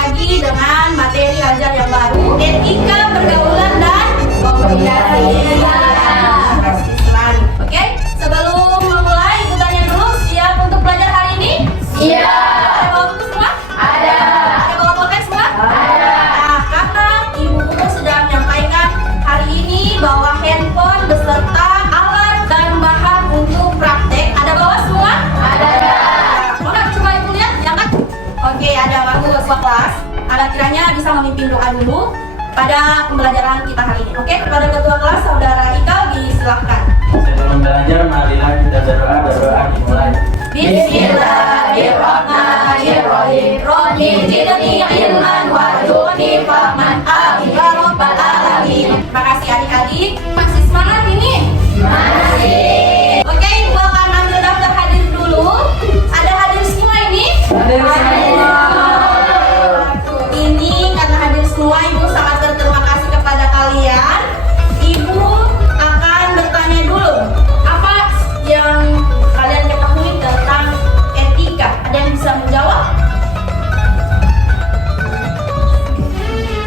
lagi dengan materi ajar yang baru, etika pergaulan dan komunikasi. Oke, sebelum memulai, ibu tanya dulu, siap untuk belajar hari ini? Siap. Ada bawa buku semua? Ada. Ada bawa pulpen semua? Ada. Nah, karena ibu buku sudah menyampaikan hari ini bawa handphone beserta alat dan bahan untuk praktek. Ada bawa semua? Ada. Mau nggak coba ibu lihat? Jangan. Oke, ada bagus kelas. Ada kiranya bisa memimpin doa dulu pada pembelajaran kita hari ini. Oke, kepada ketua kelas saudara Ika disilahkan. Sebelum belajar, marilah kita berdoa dimulai. Bismillahirrahmanirrahim. Rabbi zidni ilman warzuqni fahman. Amin ya rabbal alamin. Terima kasih adik-adik. Masih semangat ini? Masih. Oke, ibu akan ambil daftar hadir dulu. Ada hadir semua ini? Hadir semua. Ini karena hadir semua, ibu sangat berterima kasih kepada kalian. Ibu akan bertanya dulu, apa yang kalian ketahui tentang etika? Ada yang bisa menjawab?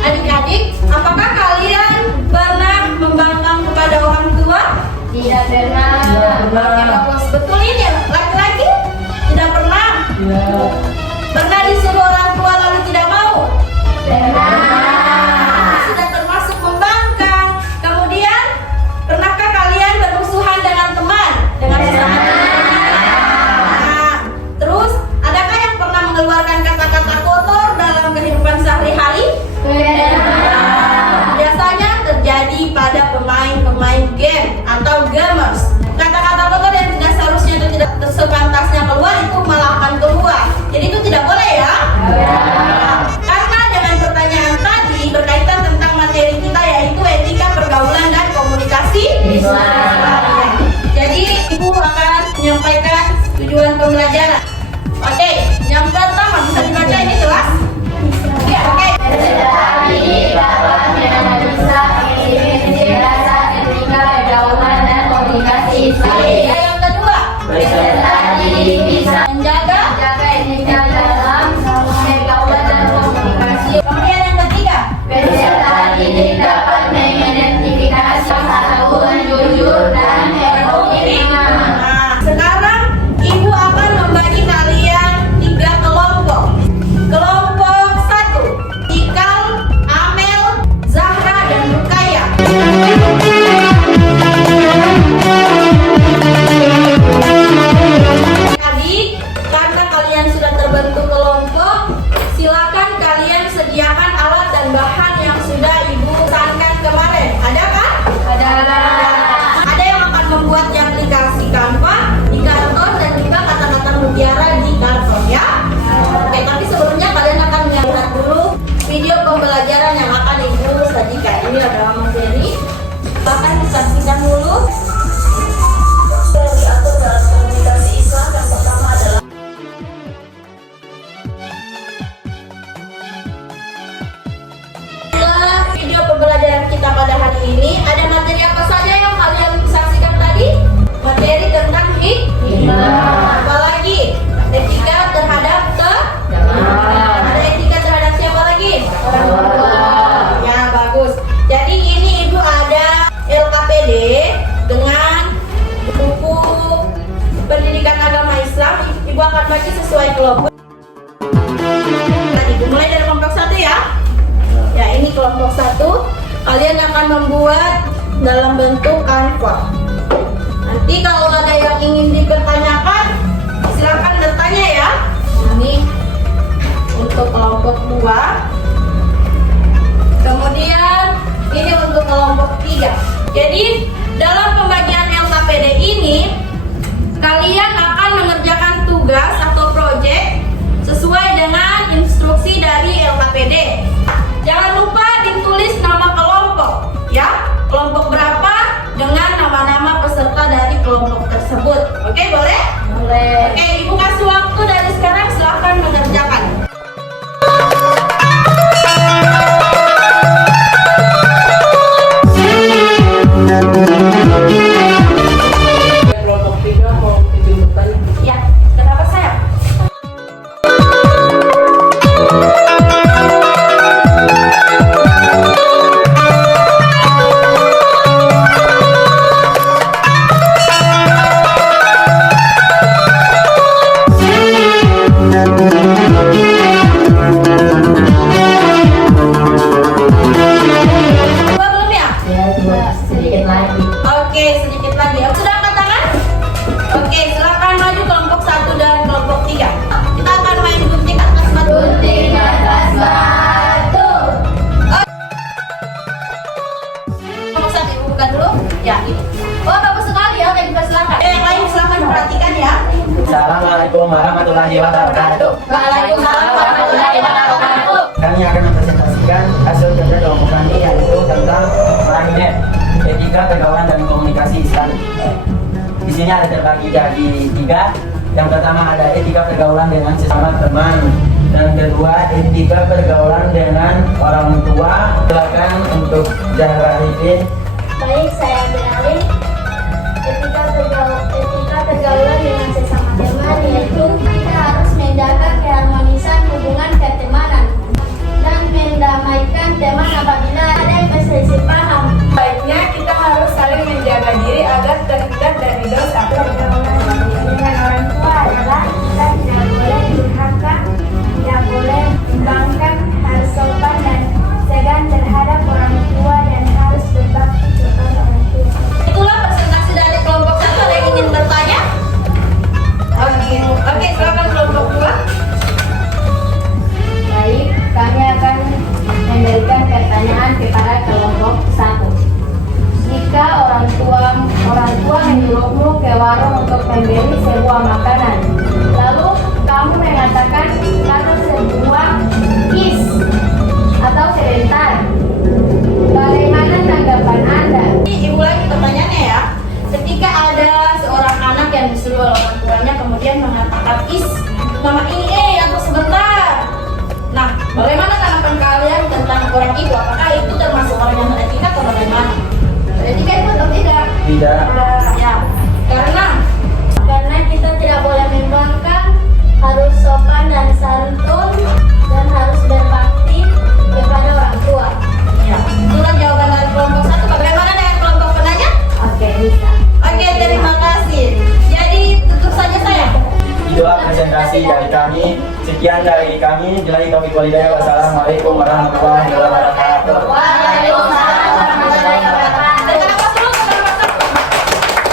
Adik-adik, apakah kalian pernah membangkang kepada orang tua? Tidak pernah. Oke, bagus. Betul ini, laki-laki? Tidak pernah? Pernah disuruh orang tua lalu tidak mau? Pernah. Sudah termasuk membangkang. Kemudian, pernahkah kalian bermusuhan dengan teman? Dengan sesama teman? Nah, terus, adakah yang pernah mengeluarkan kata-kata kotor dalam kehidupan sehari-hari? Pernah. Biasanya terjadi pada pemain-pemain game atau gamers. Kata-kata kotor yang tidak seharusnya itu tidak sepantasnya keluar itu malah akan keluar. Jadi itu tidak boleh ya. Karena dengan pertanyaan tadi berkaitan tentang materi kita yaitu etika pergaulan dan komunikasi Islam. Jadi ibu akan menyampaikan tujuan pembelajaran. Oke, yang pertama bisa dibaca ini jelas? Ya, oke. Tetapi bahwa memang bisa mengikuti rasa etika pergaulan dan komunikasi Islam. Yang kedua, Tetapi bisa menjaga. menjaga etika dalam pergaulan dan komunikasi. Kemudian yang ketiga, Peserta didik dapat mengidentifikasi kesatuan jujur dan heroisme. nah, sekarang ibu akan membagi kalian 3 kelompok. Kelompok 1, Ikal, Amel, Zahra, dan Rukaya. Adik, karena kalian sudah terbentuk kelompok, silakan kalian sediakan alat dan bahan yang sudah ibu pesankan kemarin. Ada kan? Ada. Ada yang akan membuat di aplikasi Canva, di karton, dan juga kata-kata mutiara di karton ya. Oke, tapi sebelumnya kalian akan melihat dulu video pembelajaran yang akan ibu sajikan. Ini adalah materi. Bahkan disaksikan dulu. Diatur dalam komunikasi Islam yang pertama adalah video pembelajaran kita pada hari ini. Ada materi apa saja yang kalian saksikan tadi? Materi tentang hikmah. Apalagi etika terhadap ada etika terhadap siapa lagi? Orang tua. Ya, bagus. Jadi ini ibu ada LKPD dengan buku pendidikan agama Islam. Ibu akan bagi sesuai kelompok. Nah, ibu mulai dari kelompok 1 ya. Ya, ini kelompok 1. Kalian akan membuat dalam bentuk Canva. Nanti kalau ada yang ingin dipertanyakan, silakan bertanya ya. Ini untuk kelompok 2. Kemudian ini untuk kelompok 3. Jadi dalam pembagian LKPD ini, kalian akan mengerjakan tugas atau proyek sesuai dengan instruksi dari LKPD. Jangan lupa ditulis nama kelompok, ya. Kelompok berapa dengan nama-nama peserta dari kelompok tersebut. Oke, boleh? Boleh. Oke, ibu kasih waktu dari sekarang, silahkan mengerjakan. Assalamualaikum warahmatullahi wabarakatuh. Waalaikumsalam warahmatullahi wabarakatuh. Kami akan mempresentasikan hasil kerja kelompok kami yaitu tentang Marahinem, etika pergaulan dan komunikasi Islam. Di sini ada terbagi jadi 3. Yang pertama ada etika pergaulan dengan sesama teman. Dan kedua etika pergaulan dengan orang tua. Silakan untuk Zahra Arifin. Baik, saya beralih. Etika pergaulan dengan sesama teman yaitu kita harus menjaga keharmonisan hubungan pertemanan dan mendamaikan teman apabila ada yang berselisih paham. Baiknya kita harus saling menjaga diri agar terhindar dari dosa. Dengan orang tua adalah kita tidak boleh durhaka, tidak boleh membangkang, harus sopan dan segan terhadap orang tua dan harus berbakti kepada orang tua. Itulah presentasi dari kelompok 1. Ada yang ingin bertanya? Oke, silakan kelompok 2. Baik, kami akan memberikan pertanyaan kepada kelompok 1. Jika orang tua menyuruhmu ke warung untuk membeli sebuah makanan, lalu kamu mengatakan karena sebuah is atau sebentar, bagaimana tanggapan Anda? Ibu lagi pertanyaannya ya. Ketika ada seorang anak yang disuruh oleh orang tuanya kemudian mengatakan is, mama ini aku sebentar. Nah, bagaimana tanggapan kalian tentang orang itu? Apakah itu termasuk orang yang beretika atau bagaimana? Beretika itu atau tidak? Tidak. Ya, karena kita tidak boleh membangkang, harus sopan dan santun, dan harus berbakti kepada orang tua. ya, itulah jawaban dari kelompok 1. Bagaimana dengan kelompok penanya? Oke, bisa. Oke, terima kasih. Jadi tutup saja saya. Itulah presentasi dari kami. Sekian dari kami. Billahi taufiq wal hidayah. Wassalamualaikum warahmatullahi wabarakatuh. Waalaikumsalam warahmatullahi wabarakatuh. Dengar apa dulu?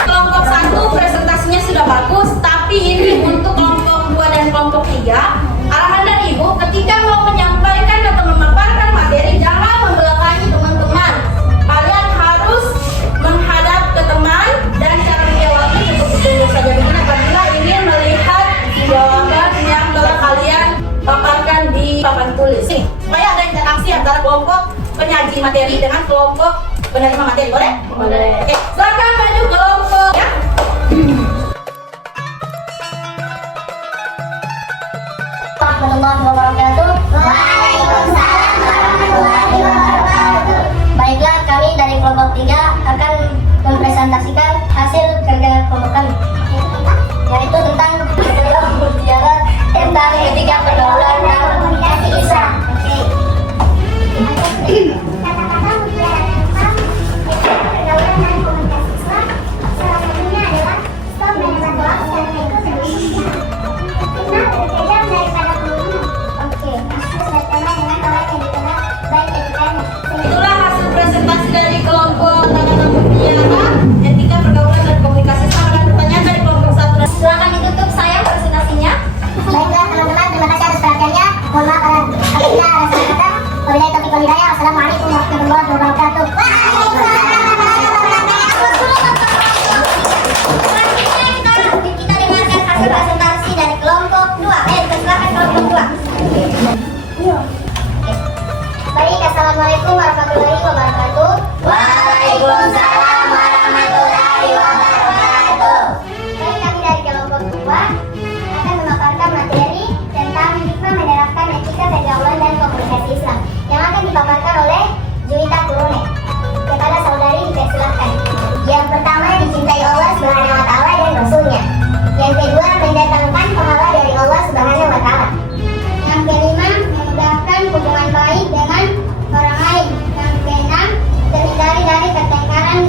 Kelompok 1 presentasinya sudah bagus, tapi ini untuk kelompok 2 dan kelompok 3. Arahan dari Ibu ketika mau menyampaikan atau memaparkan materi jangan membelakangi teman-teman. Kalian harus menghadap ke teman dan cara menjawabnya cukup dulu saja begini apabila ingin melihat jawaban yang telah kalian paparkan di papan tulis. Nih, supaya ada interaksi antara kelompok penyaji materi dengan kelompok penerima materi, boleh? Boleh. Oke, silakan maju kelompok ya. Warahmatullahi wabarakatuh. Waalaikumsalam warahmatullahi wabarakatuh. Baiklah, kami dari kelompok 3 akan mempresentasikan hasil kerja kelompok kami, yaitu tentang bicara tentang etika pergaulan dan komunikasi Islam. Kata-kata mutiara tentang etika pergaulan dan komunikasi Islam salah satunya adalah stop menebar hoax dan fake news. Fitnah berbeda daripada pembunuh. Oke, kasus bertema dengan orang yang dikenal baik etikanya. Itulah hasil presentasi dari kelompok Tata Mutiara, etika pergaulan dan komunikasi Islam. Ada pertanyaan dari kelompok 1. Silakan ditutup saya presentasinya. Baiklah teman-teman, terima kasih atas perhatiannya. Mohon maaf apabila ada salah kata. Wabillahi taufiq wal hidayah. Wassalamualaikum warahmatullahi wabarakatuh. Kita dengarkan hasil presentasi dari kelompok 2. Silakan kelompok 2. Baik, assalamualaikum warahmatullahi wabarakatuh. Waalaikumsalam warahmatullahi wabarakatuh. Baik, kami dari kelompok 2 akan memaparkan materi tentang hikmah menerapkan etika pergaulan dan komunikasi Islam yang akan dipaparkan oleh Juwita Kurone. Kepada saudari dipersilahkan. Yang pertama, dicintai Allah Subhanahu wa Ta'ala dan Rasulnya. Yang kedua, mendatangkan pahala dari Allah Subhanahu wa Ta'ala. Yang kelima, memudahkan hubungan baik dengan orang lain. Yang keenam, terhindari dari pertengkaran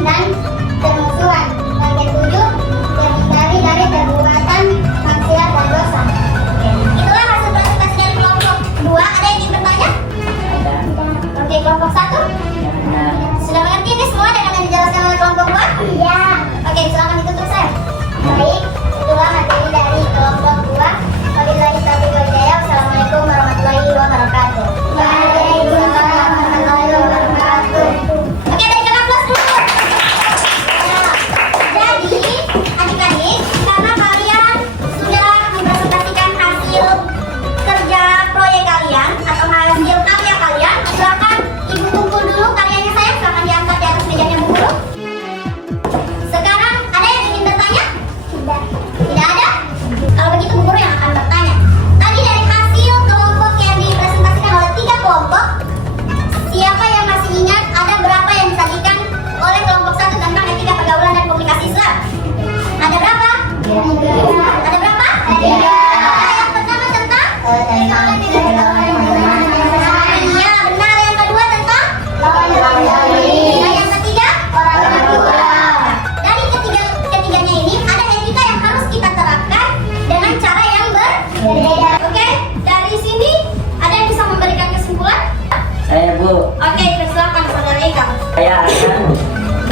Bu, Oke, silakan saudara Ika. saya akan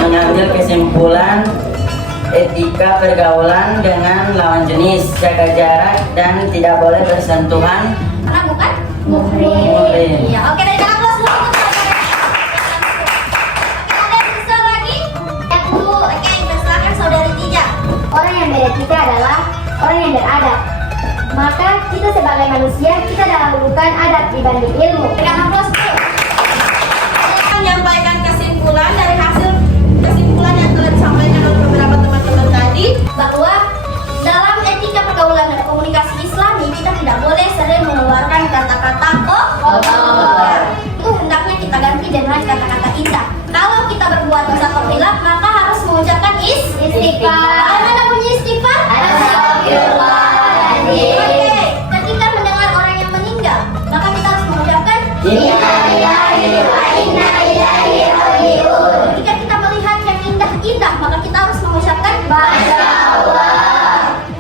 mengambil kesimpulan etika pergaulan dengan lawan jenis, jaga jarak dan tidak boleh bersentuhan. Karena bukan? Muhrim. Iya, oke, dari tangan plus dulu untuk saudara. Oke, ada yang bisa lagi? Oke, silakan saudari Tija. Orang yang beretika adalah orang yang beradab. Maka kita sebagai manusia, kita dahulukan adab dibanding ilmu. Berikan aplaus dulu. Saya menyampaikan kesimpulan dari hasil kesimpulan yang telah disampaikan oleh beberapa teman-teman tadi, bahwa dalam etika pergaulan dan komunikasi Islami kita tidak boleh sering mengeluarkan kata-kata kotor. Itu hendaknya kita ganti dengan kata-kata indah. Kalau kita berbuat dosa atau khilaf, maka harus mengucapkan istighfar. Bagaimana bunyi istighfar? Oke, ketika mendengar orang yang meninggal, maka kita harus mengucapkan ketika kita melihat yang indah-indah, maka kita harus mengucapkan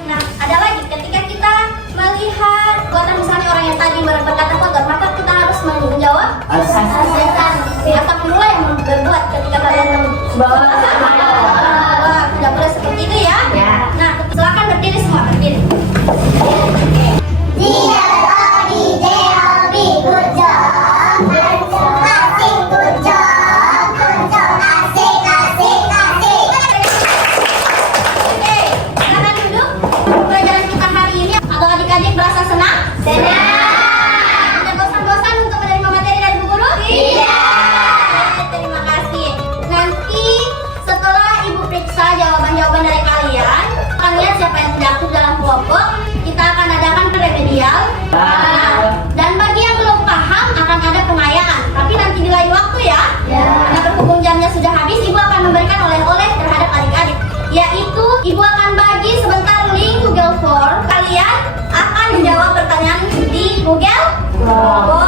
Nah, ada lagi ketika kita melihat buatan misalnya orang yang tadi berkata kotor, maka kita harus menjawab astagfirullah yang berbuat ketika kalian tidak boleh seperti itu ya. Nah, silakan berdiri semua, berdiri. Oke, silakan duduk. Pelajaran kita hari ini, atau adik-adik merasa senang? Tidak bosan-bosan untuk menerima materi dari Bu Guru? Iya. Terima kasih. Nanti setelah Ibu periksa jawaban-jawaban dari kalian, akan lihat siapa yang tidak aktif dalam kelompok. Kita akan adakan remedial. Dan bagi yang belum paham akan ada pengayaan. Tapi nanti di lain waktu ya. Karena berhubung jamnya sudah habis, Ibu akan memberikan oleh-oleh terhadap adik-adik. Yaitu Ibu akan bagi sebentar link Google Form. Kalian akan menjawab pertanyaan di Google Form.